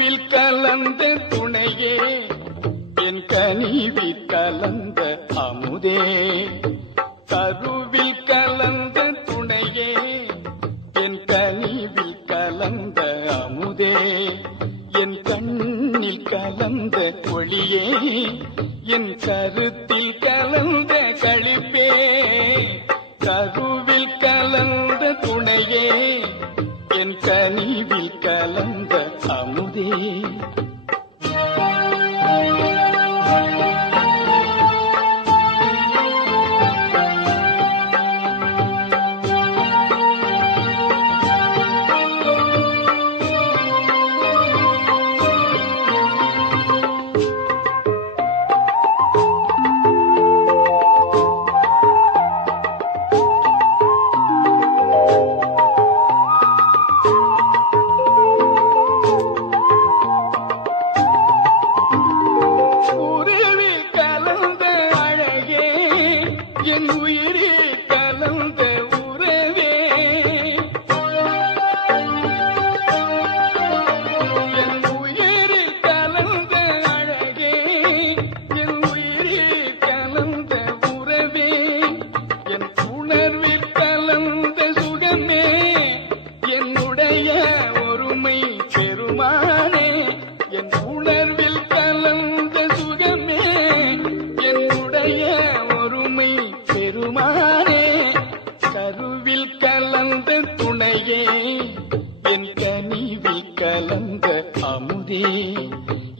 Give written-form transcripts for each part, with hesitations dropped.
கருவில் கலந்த துணையே என் கனிவில் கலந்த அமுதே கருவில் கலந்த துணையே என் கனிவில் கலந்த அமுதே என் கண்ணில் கலந்த ஒளியே என் கருத்தில் கலந்த களிப்பே கருவில் கலந்த துணையே என் கனிவில் கலந்த அமுதே என் உயிரே கலந்த உறவே என் உயிரே கலந்த அழகே என் உயிரே கலந்த உறவே என் உணர்வில் கலந்த சுகமே என்னுடைய ஒருமை பெருமானே என் உணர்வில் கலந்த சுகமே என்னுடைய ஒருமை பெருமானே கருவில் கலந்த துணையே என் கனிவில் கலந்த அமுதே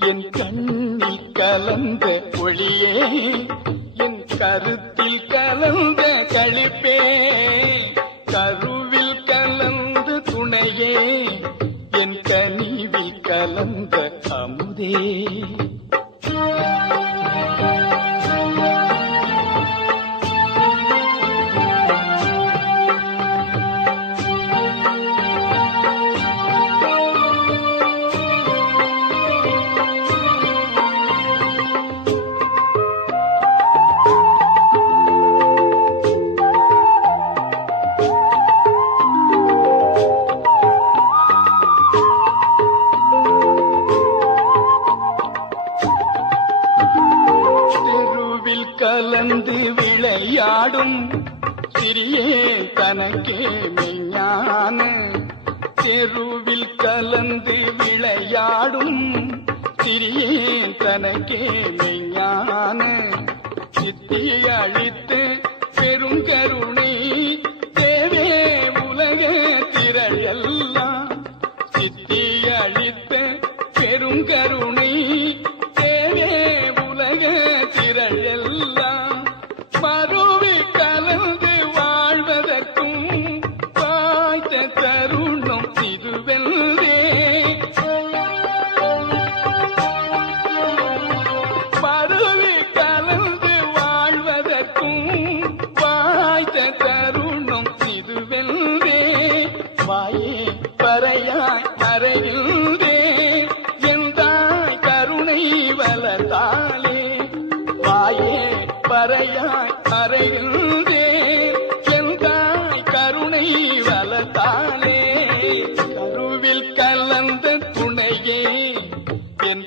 என் கண்ணில் கலந்த ஒளியே என் கருத்தில் கலந்த களிப்பே கருவில் கலந்த துணையே என் கனிவில் கலந்த அமுதே கலந்து விளையாடும் சிறியே தனக்கே மெய்ஞான தெருவில் கலந்து விளையாடும் சிறியே தனக்கே மெய்ஞான சித்தி அழித்து பெருங்கருணை தேவே உலக திரள் எல்லாம் சித்தி அழித்த பெருங்கருணை தேவே உலக திரள் எல்லாம் மறுவி கலந்து வாழ்வதற்கும் வாய்த்த தருணம் இதுவெல்லே மறுவி கலந்து வாழ்வதற்கும் வாய்த்த தருணம் இதுவெல்லே வாயே பறையாய் அறையில்தே எந்தாய் கருணை வளர்த்தாலே வாயே பறையாய் அறையில்தே எந்தாய் கருணை வளர்த்தாலே கருவில் கலந்த துணையே என்